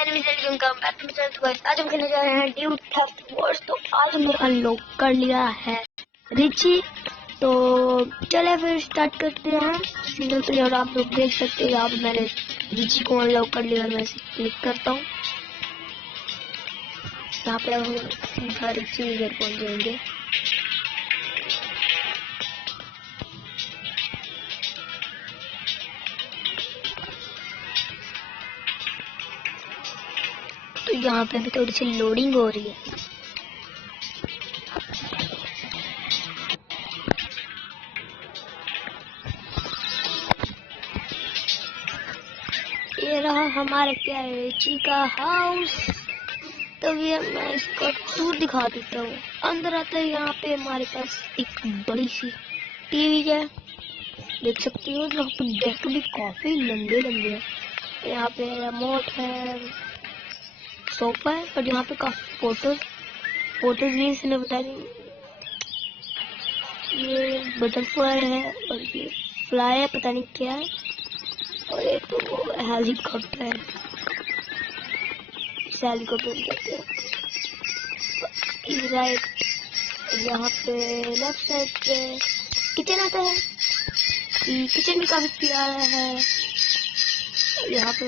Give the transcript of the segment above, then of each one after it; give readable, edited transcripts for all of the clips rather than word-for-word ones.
आज हम खेलने जा रहे हैं ड्यूड थेफ्ट वॉर्स। तो आज हमने अनलॉक कर लिया है रिची। तो चले फिर स्टार्ट करते हैं सिंगल प्लेयर। और आप लोग देख सकते हैं यहाँ पे मैंने रिची को अनलॉक कर लिया और मैं इसे क्लिक करता हूँ। यहाँ पे हम सीधा रिची घर पहुँच जाएंगे। तो यहाँ पे अभी थोड़ी सी लोडिंग हो रही है। ये रहा हमारे प्यारे रिची का हाउस। तो ये मैं इसका टूर दिखा देता हूँ। अंदर आते ही यहाँ पे हमारे पास एक बड़ी सी टीवी है, देख सकती हो। यहाँ पे डेस्क भी काफी लंबे लंबे है। यहाँ पे रिमोट है, सोफा है और यहाँ पे काफी फोटो भी इसने बता दी। ये बटरफ्लाई है और ये फ्लाई है, पता नहीं क्या है। और एक तो हेलीकॉप्टर है, हेलीकॉप्टर कहते हैं। राइट, यहाँ पे लेफ्ट साइड पे किचन आता है। किचन भी काफी प्यारा है। यहाँ पे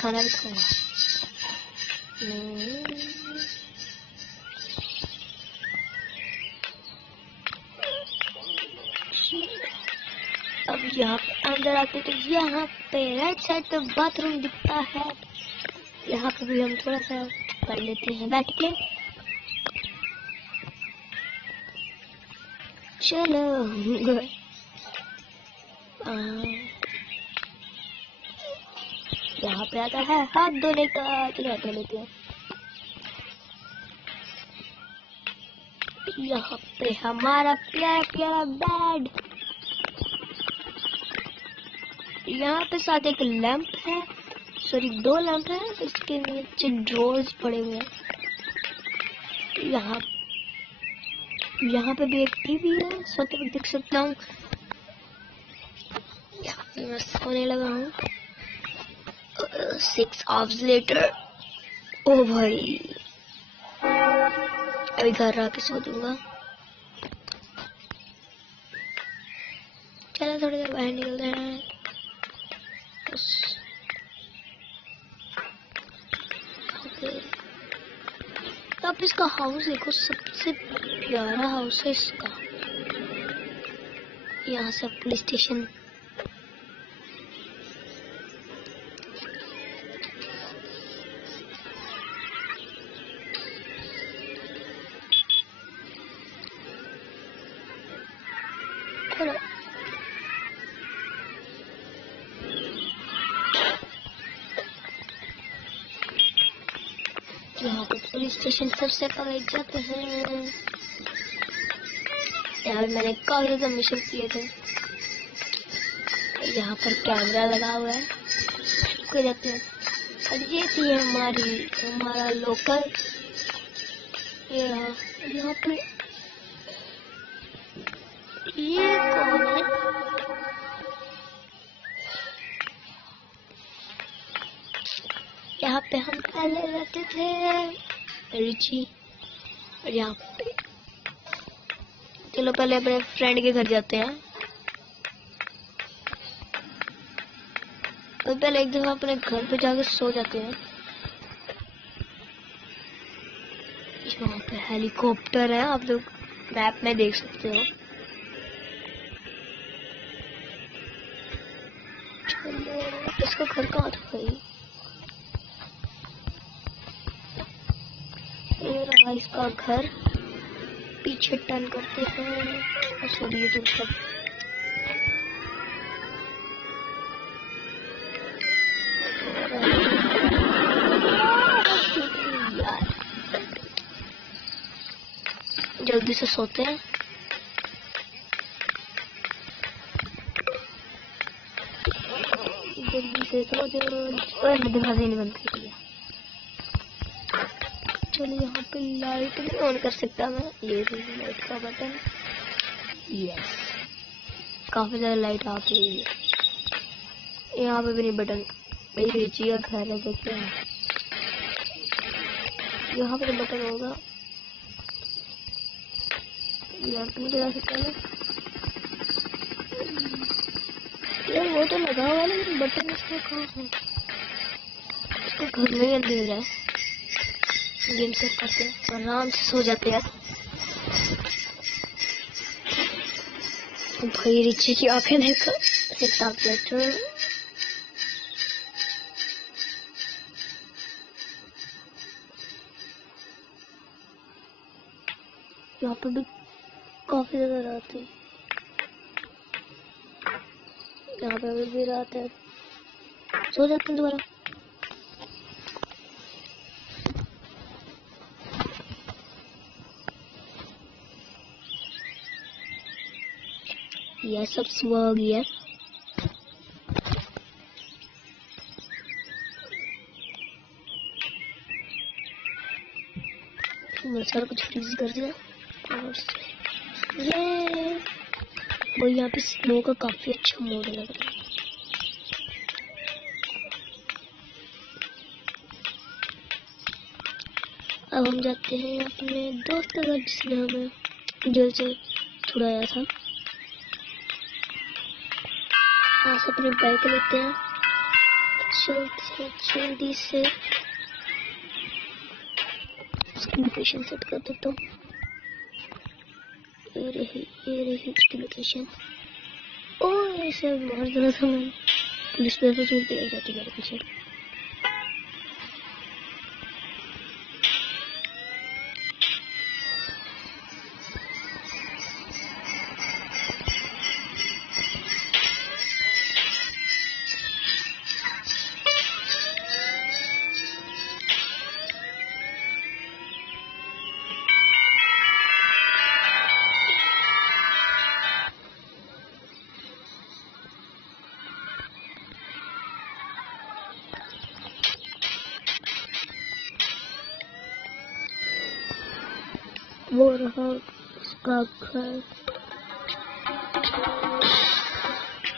खाना भी खाना है। अब यहाँ पे अंदर आते तो यहाँ पे राइट साइड पे बाथरूम दिखता है। यहाँ पे भी हम थोड़ा सा कर लेते हैं बैठ के। चलो यहाँ पे आता है हाथ धोने का। चलो हाथ धो लेते हैं। यहाँ पे हमारा प्यारा प्यारा बेड। यहाँ पे साथ एक लैंप है, सॉरी 2 लैंप है। इसके नीचे ड्रॉर्स पड़े हुए हैं। यहाँ पे भी एक टीवी है, साथ में देख सकता हूँ। यहाँ पे मैं सोने लगा हूँ। 6 आवर्स लेटर। ओ भाई, अभी घर आके सो दूंगा। चलो थोड़ी देर बाहर निकलते हैं। तो आप इसका हाउस देखो, सबसे प्यारा हाउस है इसका। यहाँ से पुलिस स्टेशन। चलो यहाँ पे पुलिस स्टेशन सबसे पहले जाते हैं। यार मैंने काफी ज्यादा मिशन किए थे। यहाँ पर कैमरा लगा हुआ है, कोई जाते हैं। और ये थी हमारा लोकल। यहाँ पे ये कौन है? यहाँ पे हम पहले रहते थे रिची। और यहाँ पे चलो पहले अपने फ्रेंड के घर जाते हैं। तो पहले एक दफा अपने घर पे जाकर सो जाते हैं। यहाँ पे हेलीकॉप्टर है, आप लोग मैप में देख सकते हो। इसका घर कहाँ था भाई? ये रहा इसका घर। पीछे टर्न करते हैं। सॉरी तो सब जल्दी से सोते हैं। जल्दी से सो जाओ। दिखाने नहीं बंद कर दिया। चलो यहाँ पे लाइट भी ऑन कर सकता मैं। ये लाइट का बटन। यस, काफी ज्यादा लाइट आ रही है। यहाँ पे भी नहीं बटन। भाई रिची का घर है क्या? यहाँ पर बटन होगा यार, तुम जा सकते हो यार, वो तो लगा हुआ है लेकिन बटन इसका कहाँ है? इसको घर में ही अंधेरा है। गेम सेट करते हैं, आराम से सो जाते हैं। भाई रिची की आंखें देखो, यहाँ पे भी काफी ज्यादा रात है। यहाँ पे भी रात है, सो जाते हैं दोबारा। यह सब सुबह हो गया। मैं सारा कुछ फ्रीज कर दिया और ये वो यहाँ पे स्नो का काफी अच्छा मोड लग रहा है। अब हम जाते हैं अपने दोस्त का घर जिसने हमें जेल से छुड़ाया था। आज अपने बाइक लेते हैं, जल्दी से उसकी लोकेशन सेट कर देता हूँ। ये रही उसकी लोकेशन। और ऐसे बहुत ज़्यादा समय पुलिस पे से छूट के जाती मेरे पीछे। वो रहा उसका घर,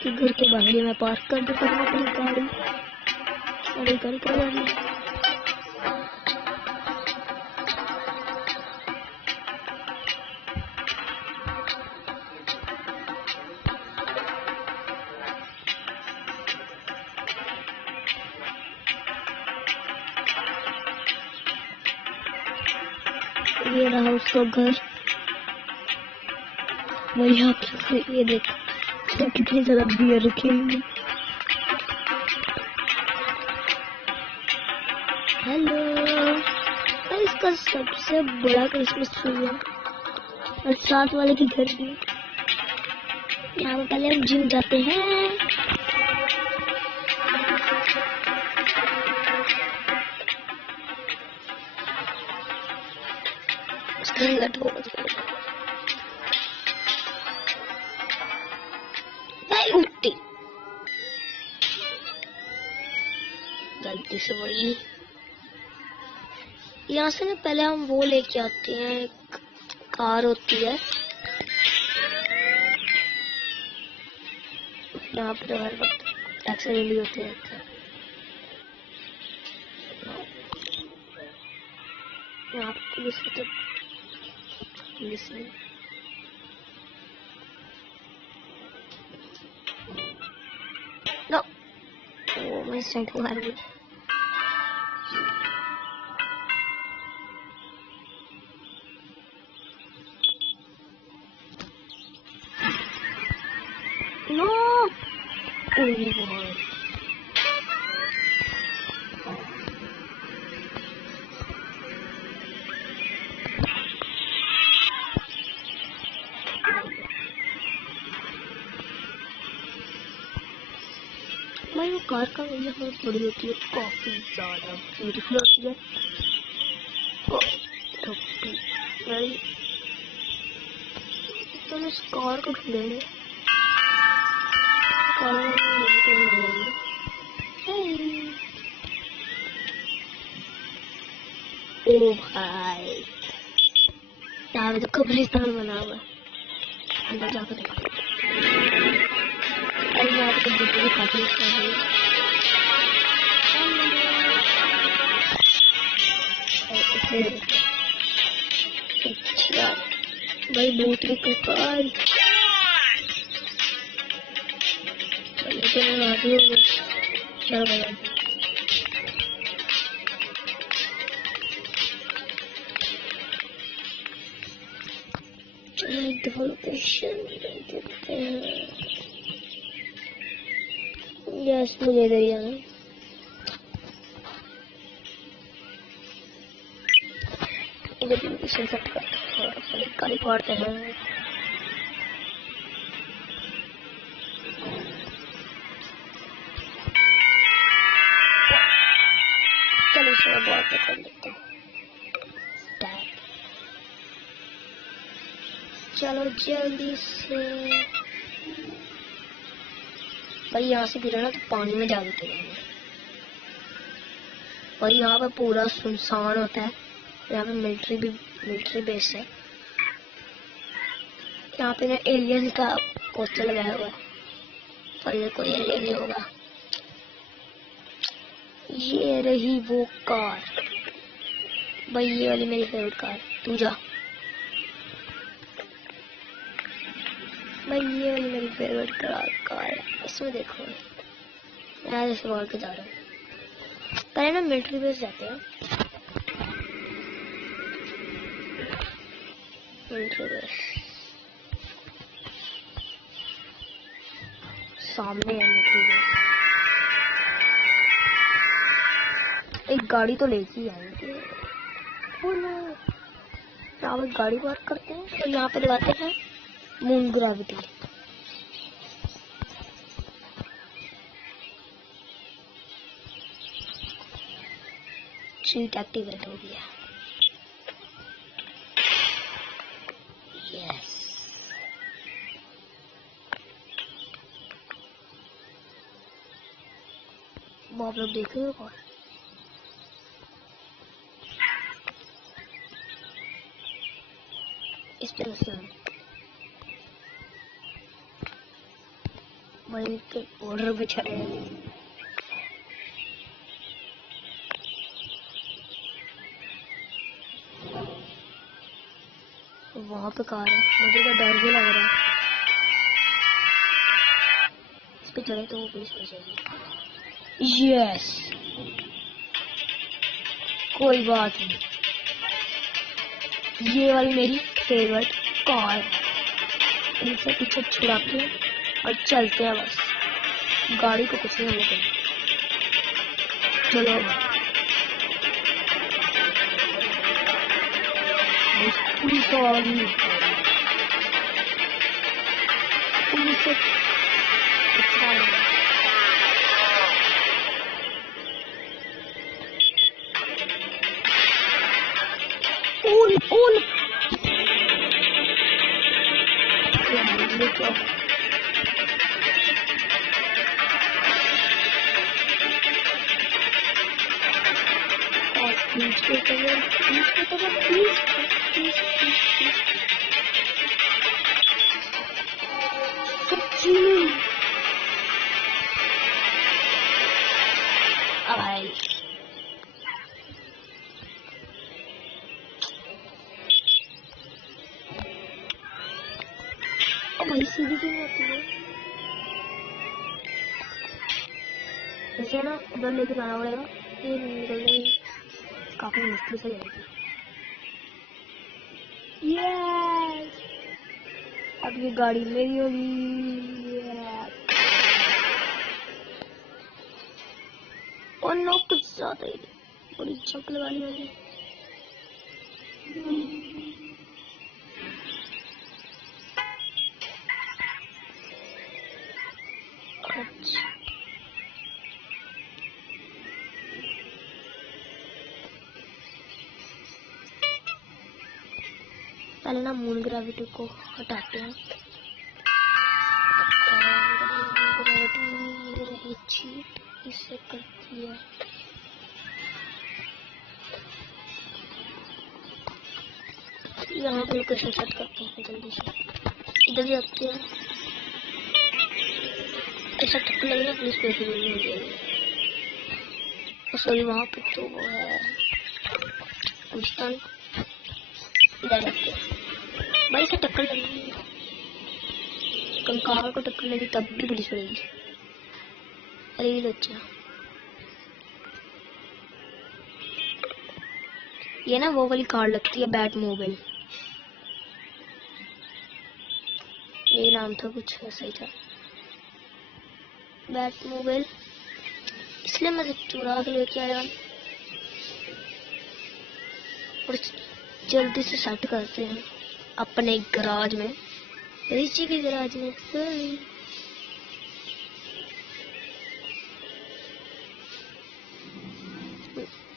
कि घर के बाहर ही मैं पार्क कर देता हूँ अपनी गाड़ी। अरे गाड़ी का गाड़ी ये रहा उसका घर। मैं यहाँ पे ये देखो कितनी ज्यादा बियर रखी हुई है। हेलो, इसका सबसे बड़ा क्रिसमस ट्री है और साथ वाले के घर भी। यहाँ पे पहले हम जिम जाते हैं। उठती गलती से वही यहाँ से ना पहले हम वो लेके आते हैं, एक कार होती है यहाँ पे तो हर वक्त एक्सीडेंट होते हैं। यहाँ पे पुलिस तो पुलिस में नो वो मैं स्टंट मार गई। नो भाई वो कार का वजह बहुत बड़ी होती है, काफी ज्यादा ब्यूटीफुल होती है। तो इस कार को ढूंढेंगे। ओ भाई यहाँ पे तो कब्रिस्तान बना हुआ है, अंदर जाकर देखो। अरे यहाँ पे तो काफी अच्छा भाई दूसरी प्रकार तो राजी हो गए। चलो भाई लोकेशन देखते हैं। यस मुझे इधर ही आना। इधर लोकेशन सेट करते हैं और अपनी गाड़ी फाड़ते हैं। चलो इसे बहुत कर लेते हैं। चलो जल्दी से भाई यहाँ से गिरा ना तो पानी में जा देते हैं भाई। यहाँ पे पूरा सुनसान होता है। यहाँ पे मिलिट्री बेस है। यहाँ पे ना एलियन का पोस्टर लगाया हुआ है पर ये कोई एलियन नहीं होगा। ये रही वो कार भाई, ये वाली मेरी फेवरेट कार। तू जा भाई, ये वाली मेरी फेवरेट कार है। इसमें देखो मैं जैसे बोल के जा रहा हूँ। पहले ना मिलिट्री बेस जाते हैं। मिलिट्री बेस सामने है। मिलिट्री बेस एक गाड़ी तो लेके ही आएंगे। यहाँ पे गाड़ी पार्क करते हैं तो यहाँ पे लगाते हैं मून ग्रेविटी। चीट एक्टिवेट हो गया। यस वो आप लोग देख रहे हो। इस तरह से बड़े के बॉर्डर पे चढ़े हैं। वहां पे कार है। मुझे तो डर भी लग रहा है। इस पे चले तो वो पुलिस पहुंचेगी। यस कोई बात नहीं। ये वाली मेरी फेवरेट कार है। इनसे पीछे छुड़ाते हैं और चलते हैं बस। गाड़ी को कुछ नहीं होने देंगे। चलो पुलिस तो आ गई। पुलिस से अच्छा है। उल ये क्या भाई भाई सीधी क्यों आती है? ऐसे ना उधर लेके जाना पड़ेगा। ये निकलने काफी मुश्किल से जाएगी। यस अब ये गाड़ी मेरी होगी। और नो कुछ ज्यादा ही बड़ी चक्कर वाली होगी। अच्छा पहले ना मून ग्रेविटी को हटाते हैं। ग्रेविटी चीट इसे करती है। यहाँ पे लोकेशन सेट करते हैं जल्दी से। इधर जाते हैं। ऐसा टक्कर लगेगा पुलिस पे भी नहीं हो जाएगी। सॉरी वहाँ पे तो वो है कुछ तो भाई से टक्कर लगी, कंकाल को टक्कर लगी तब भी पुलिस पड़ेगी। अरे ये बच्चा ये ना वो वाली कार लगती है बैट मोबाइल, ये नाम था कुछ ऐसा ही था बैट मोबाइल, इसलिए मैं चुरा के लेके आया और जल्दी से सेट करते हैं अपने गराज में, रिची के गराज में।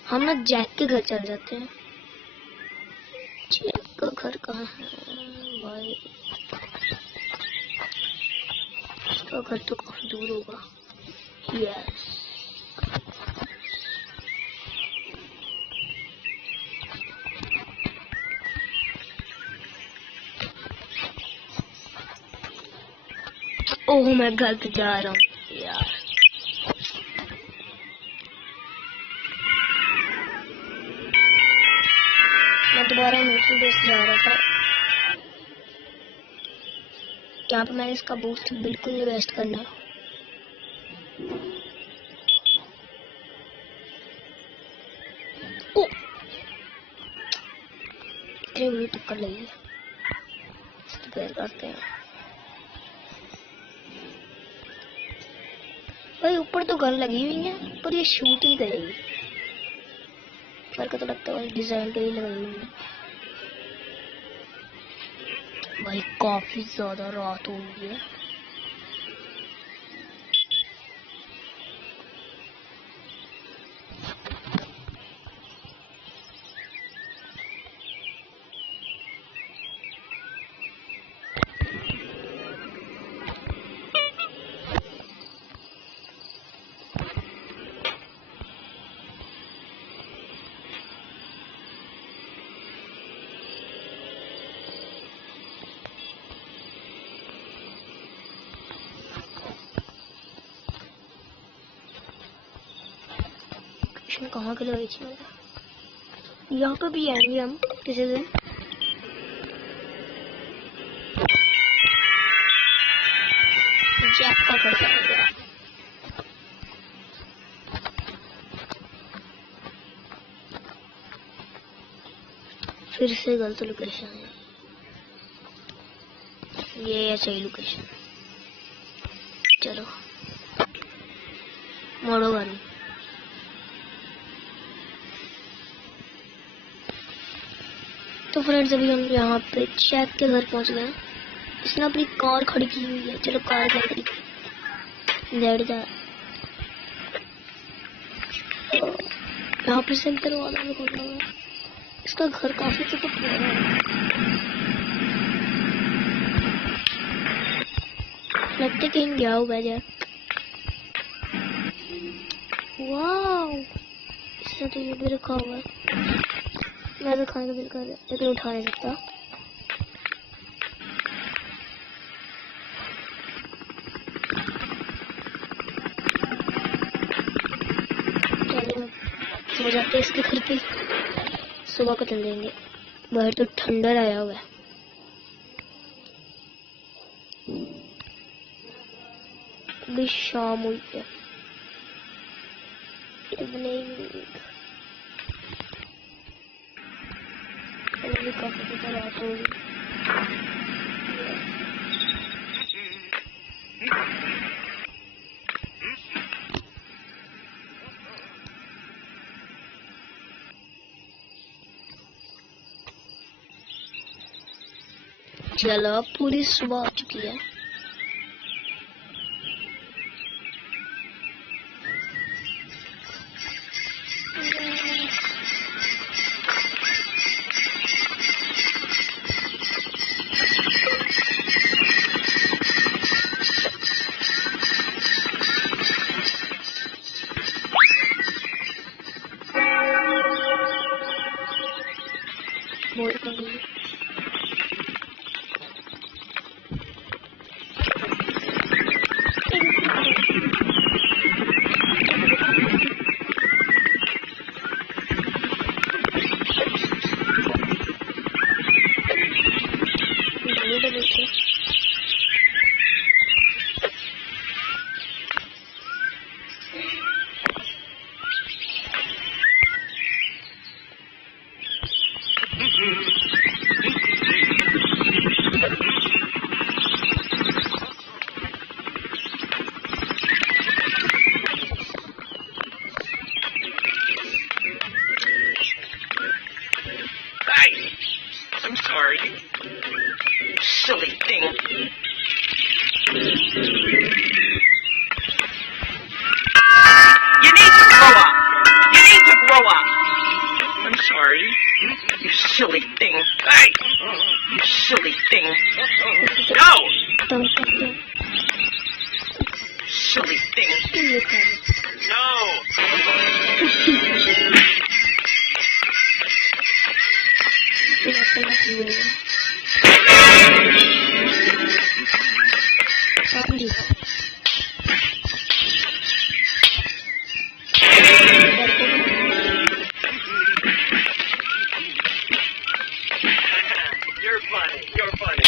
हम ना जैक के घर चल जाते हैं। जैक का घर कहाँ है भाई? उसका घर तो काफी दूर होगा। यस ओह मैं घर पे जा रहा हूँ यार। मैं दोबारा न्यूट्रल बेस जा रहा था, यहाँ पे मैंने इसका बूस्ट बिल्कुल नहीं वेस्ट करना। ओ इतनी बुरी टक्कर लगी, पैर करते हैं भाई। ऊपर तो गन लगी हुई है पर ये शूट ही करेगी, मेरे को तो लगता है डिजाइन पे ही लगाई हुई है भाई। काफी ज्यादा रात हो गई है। कहाँ के लगाई थी यहाँ पे भी आएंगे हम किसी दिन। जैक का घर आ गया। फिर से गलत लोकेशन है, ये सही लोकेशन। चलो मोड़ो गाड़ी। तो फ्रेंड्स अभी हम यहाँ पे जैक के घर पहुँच गए। इसने अपनी कार खड़ी की हुई है, चलो कार खड़ी यहाँ पे से दरवाजा में खोलना है। इसका घर काफी तो पुराना है, लगता है कहीं गया होगा जैक। वाह इसने तो ये भी रखा हुआ है, मैं तो खाने का दिल कर रहा है लेकिन उठा नहीं सकता। सो जाते हैं इसके घर पे, सुबह को चल देंगे। बाहर तो ठंडा आया हुआ है। अभी शाम हुई है, काफी रात होगी। चलो पूरी सुबह आ चुकी है। Silly thing. You need to grow up. You need to grow up. I'm sorry. You silly thing. Hey! You silly thing. No! Silly thing. No! You're funny. You're funny.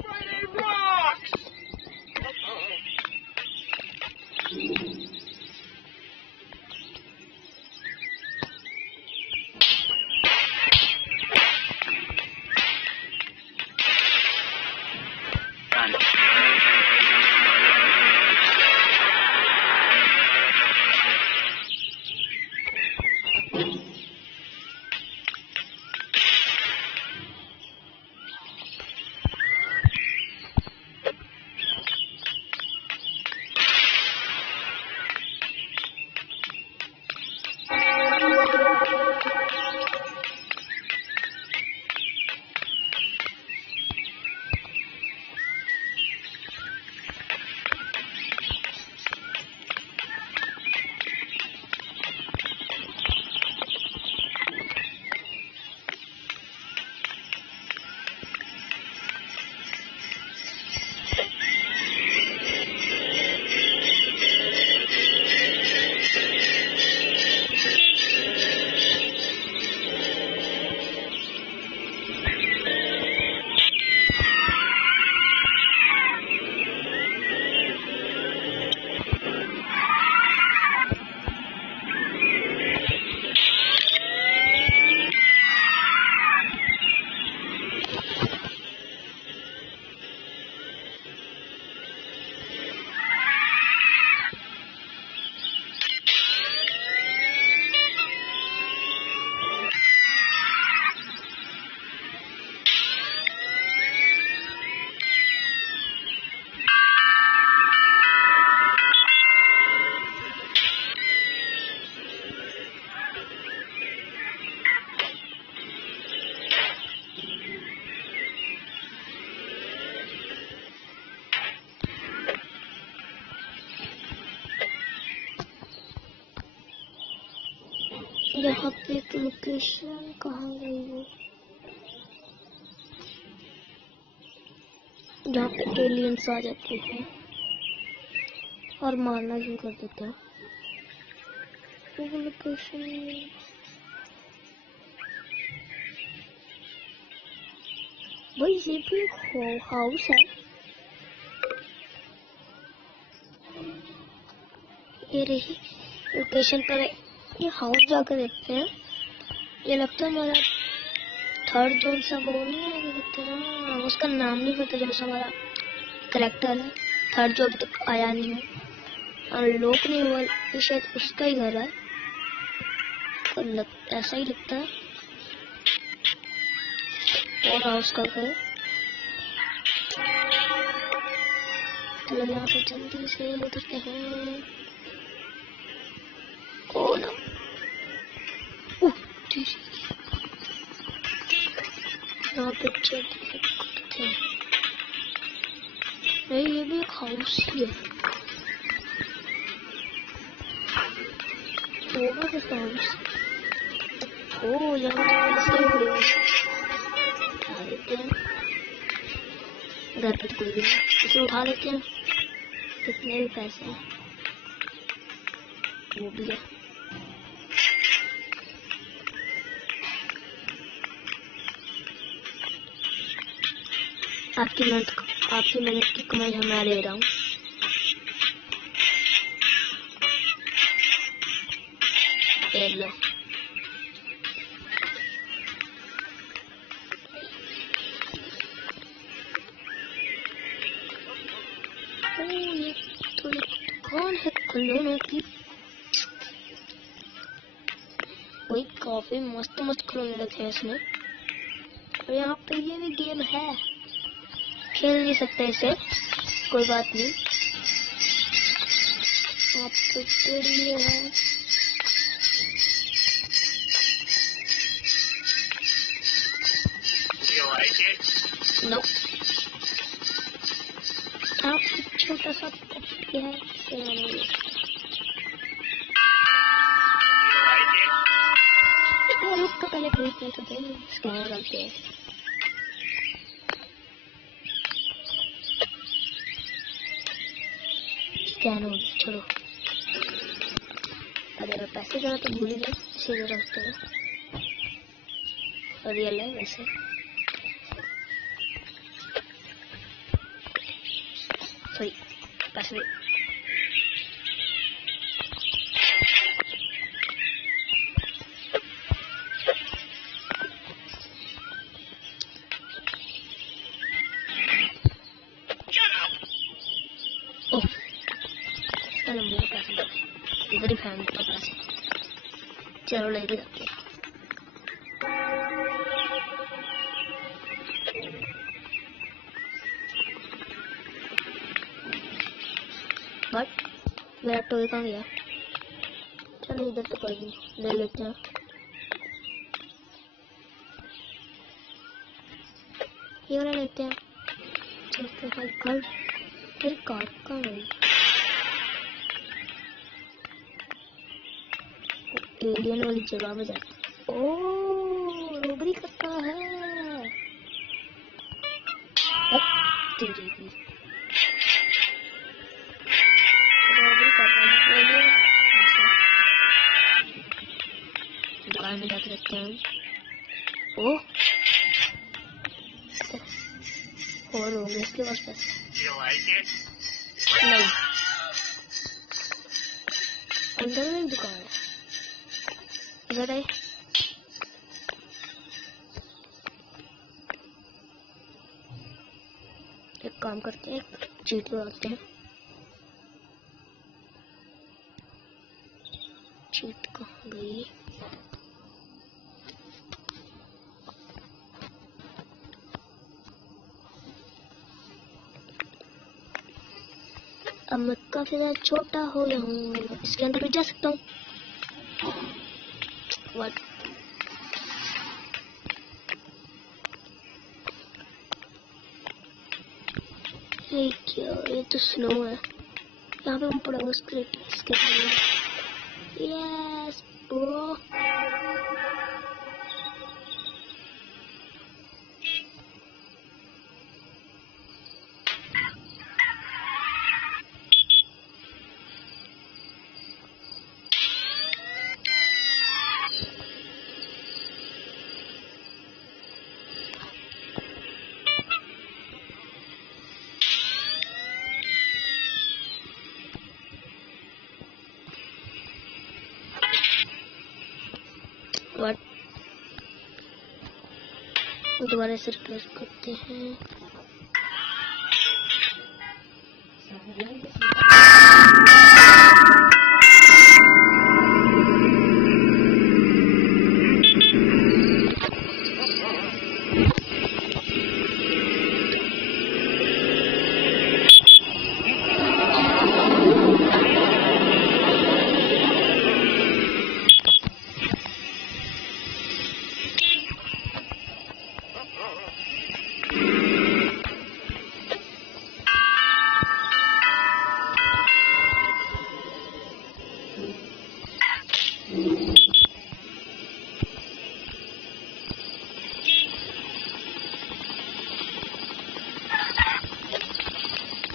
Friday rocks! Done. यहाँ पे एक location कहाँ गई वो, जहाँ पे aliens आ जाते हैं और मारना शुरू कर देते हैं। वो लोकेशन भाई ये भी एक हाउस है। ये रही लोकेशन पर, ये हाउस जाकर देखते हैं। ये लगता है हमारा थर्ड जोन सा वो नहीं है, लगता है उसका नाम नहीं पता, जो हमारा करेक्टर है थर्ड जो अभी तक आया नहीं है और लोक नहीं हुआ, ये शायद उसका ही घर है और ऐसा ही लगता है। और हाउस का घर, तो यहाँ पे जल्दी से उतरते हैं। कौन यहाँ पे चलते हैं। नहीं ये भी एक हाउस ही है, होगा तो हाउस। ओ यहाँ पे उठा लेते हैं, घर पे कोई भी इसे उठा लेते हैं, कितने भी पैसे हैं वो भी है। आपकी मेहनत की कमाई मैं ले रहा हूँ। ये लो। ये तो कौन है खिलौनों की? वही काफी मस्त मस्त खिलौने रखे हैं इसमें। और यहाँ पे ये भी गेम है, खेल नहीं सकते इसे, कोई बात नहीं। आप तो चिड़िए हैं। नो, आप छोटा सा पक्षी है। रुक तो पहले खरीद लेते थे, स्कैनर करते हैं। स्कैनर छोड़ो, अगर पैसे जरा तो भूल ही गए, इसे जरा रखते हैं। रियल है वैसे। सॉरी, पैसे इधर ही फैन का पैसे। चलो लेके जाते हैं। बट मेरा टॉय कहाँ गया? चलो इधर तो कोई नहीं, ले लेते हैं। ये वाला लेते हैं। चलते भाई घर, मेरी कार कहाँ गई? एलियन वाली जगह में जाते। ओह, रोबरी करता है। रोबरी कर रहा है एलियन। दुकान में जाके रखते हैं। ओह, और हो गए इसके पास पैसे। नहीं, अंदर में दुकान है। इधर है। एक काम करते हैं, चीट लगाते हैं। चीट कहाँ गई? अब मैं काफी ज्यादा छोटा हो गया हूँ, इसके अंदर भी जा सकता हूँ। What? ये क्या? ये तो स्नो है। यहाँ पे हम पड़ेगा इसके यस ब्रो। What? दोबारा से रिप्लेस करते हैं।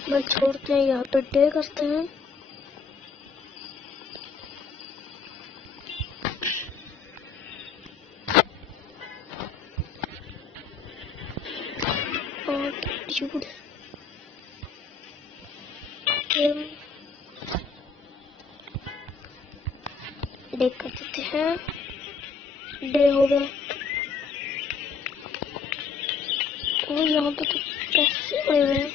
मैं छोड़ते हैं, यहाँ पे डे करते हैं। और एटीट्यूड डे कर देते हैं। डे हो गया। और यहाँ पे तो पैसे पड़े हुए हैं।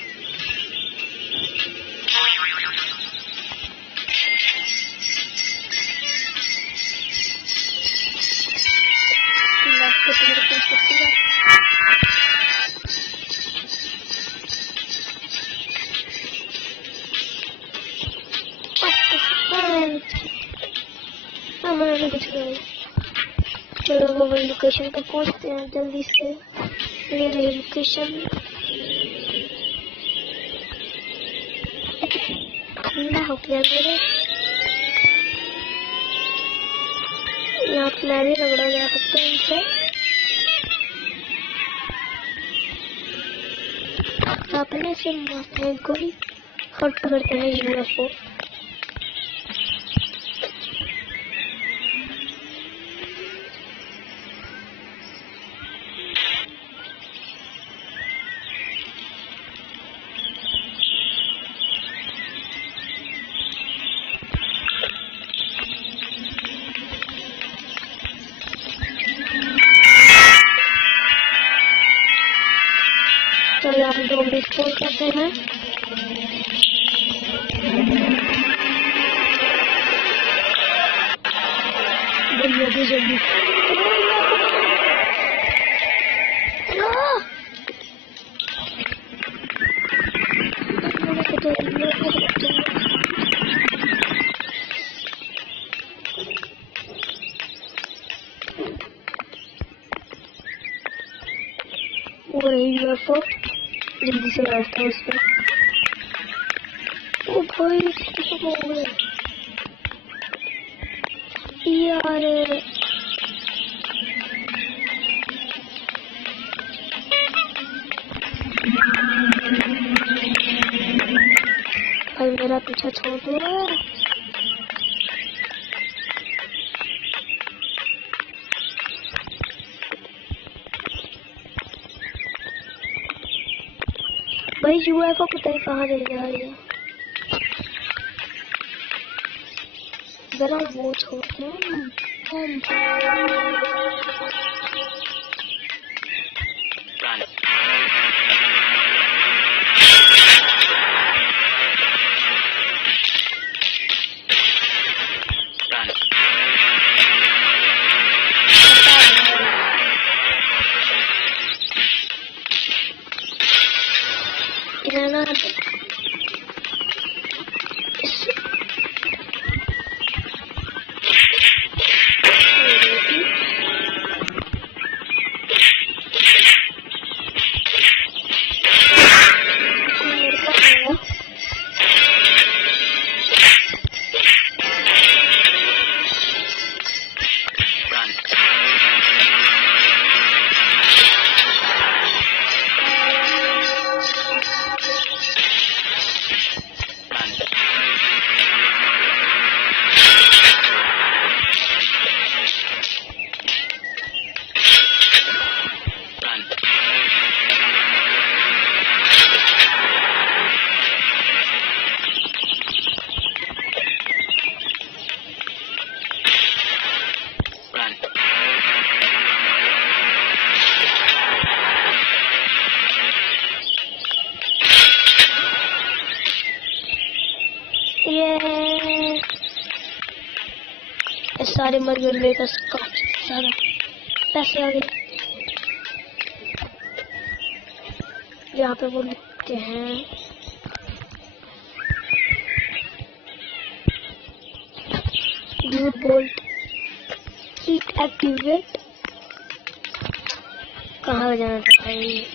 मैंने कुछ किया। चलो वो वही लोकेशन पे पहुंचते हैं जल्दी से। ये रही लोकेशन। ठंडा हो गया मेरे। यहाँ पे मैं भी रगड़ा जा सकता हूँ इनसे। अपने से मारते हैं गोली और पकड़ते हैं यूएफओ। तो यहाँ पे दो डिस्पोज करते हैं। जल्दी जल्दी जल्दी से बैठता हूँ उसमें। ओ भाई हो गया यार। भाई मेरा पीछा छोड़ दो। भाई यूएफओ पता नहीं कहाँ चली जा रही है। जरा वो छोड़ते हैं। सारे मर गए। मेरे पास काफी सारा पैसे आ गए। यहाँ पे वो लिखते हैं बोल्ट हीट एक्टिवेट। कहाँ जाना था ये?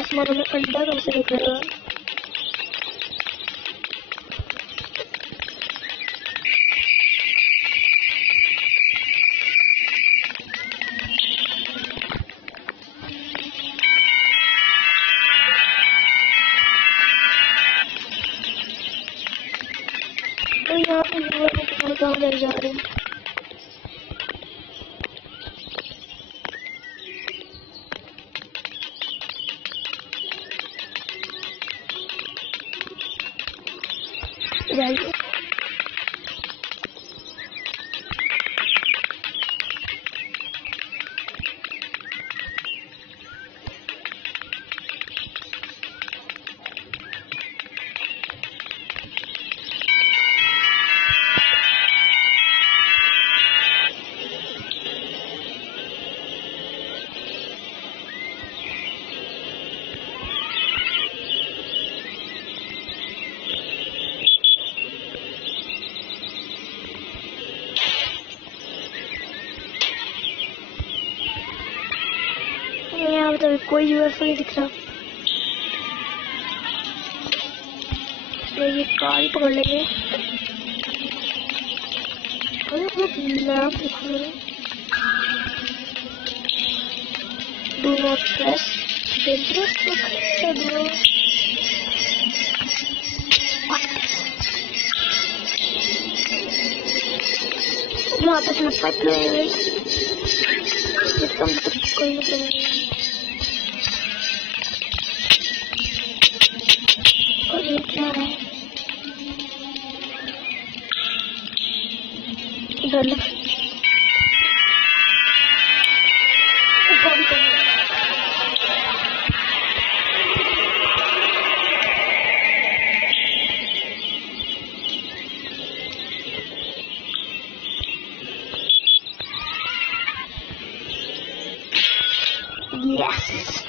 आसमान में अंडा कब से निकल रहा है? तो यहाँ पे कहाँ जा रहे हैं? जाइए। यहाँ तो कोई यूएफओ नहीं दिख रहा। तो ये कार ही पकड़ लेंगे। डू नॉट प्रेस वहाँ तक मैं पाइप लगाएंगे। कम तक कोई नहीं। और ये क्या है? इधर yes.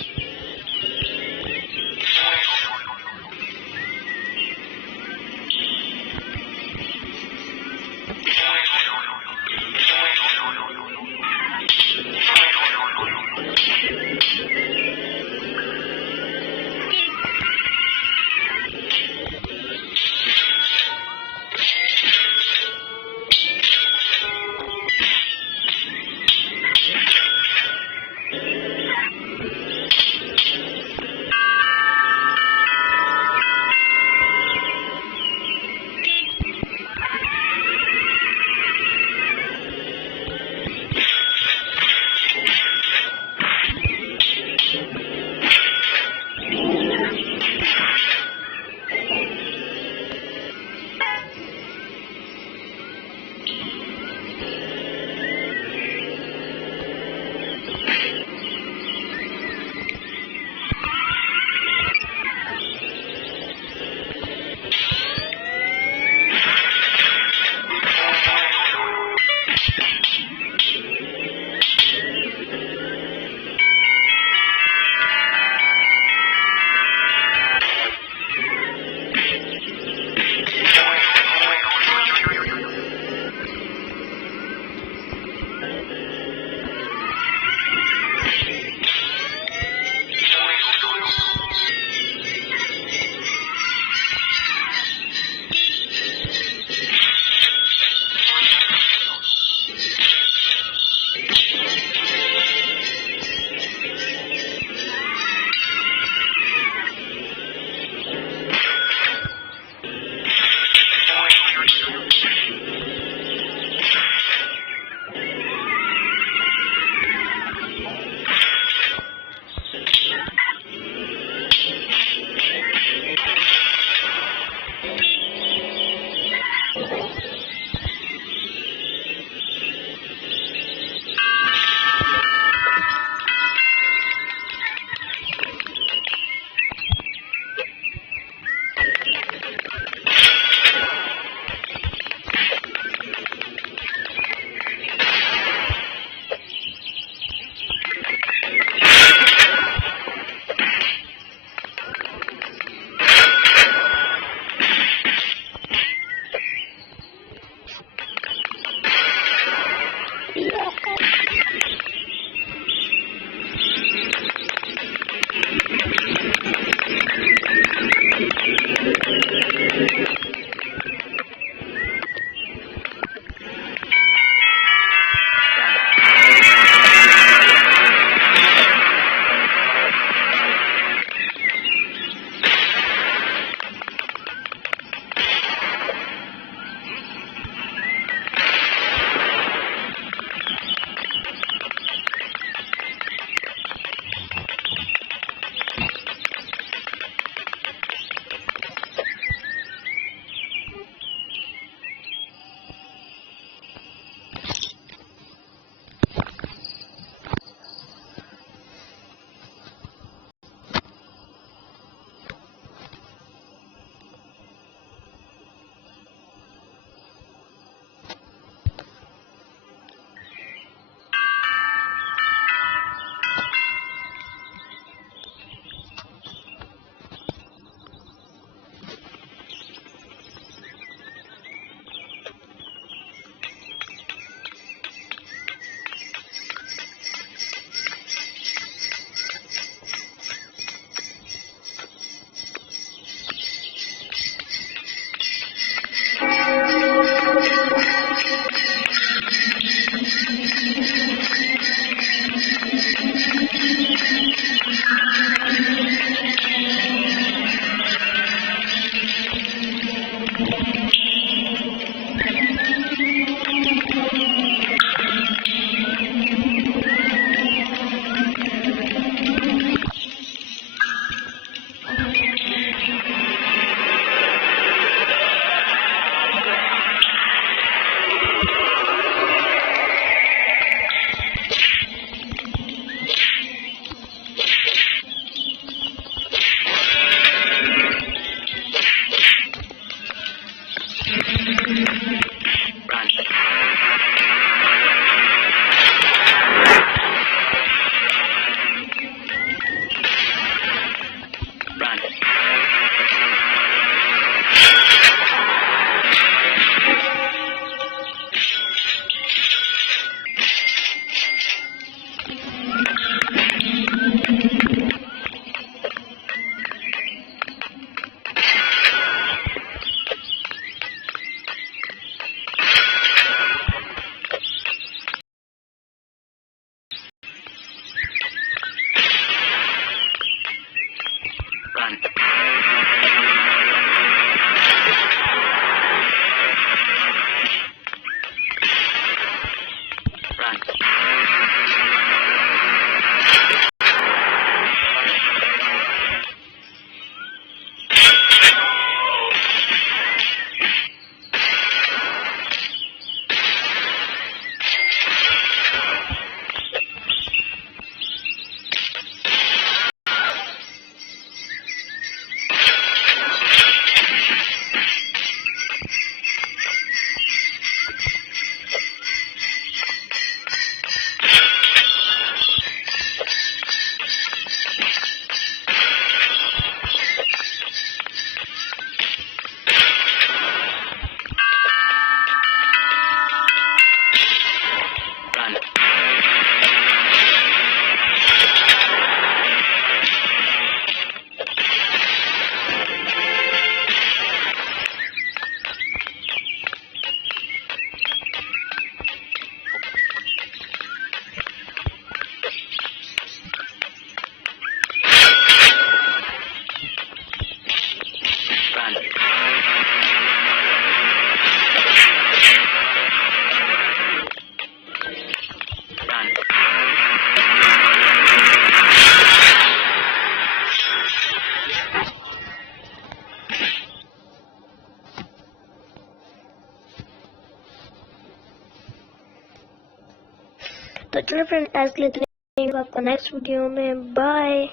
तो चलो फ्रेंड, आज के लिए इतना ही, आपको नेक्स्ट वीडियो में बाय।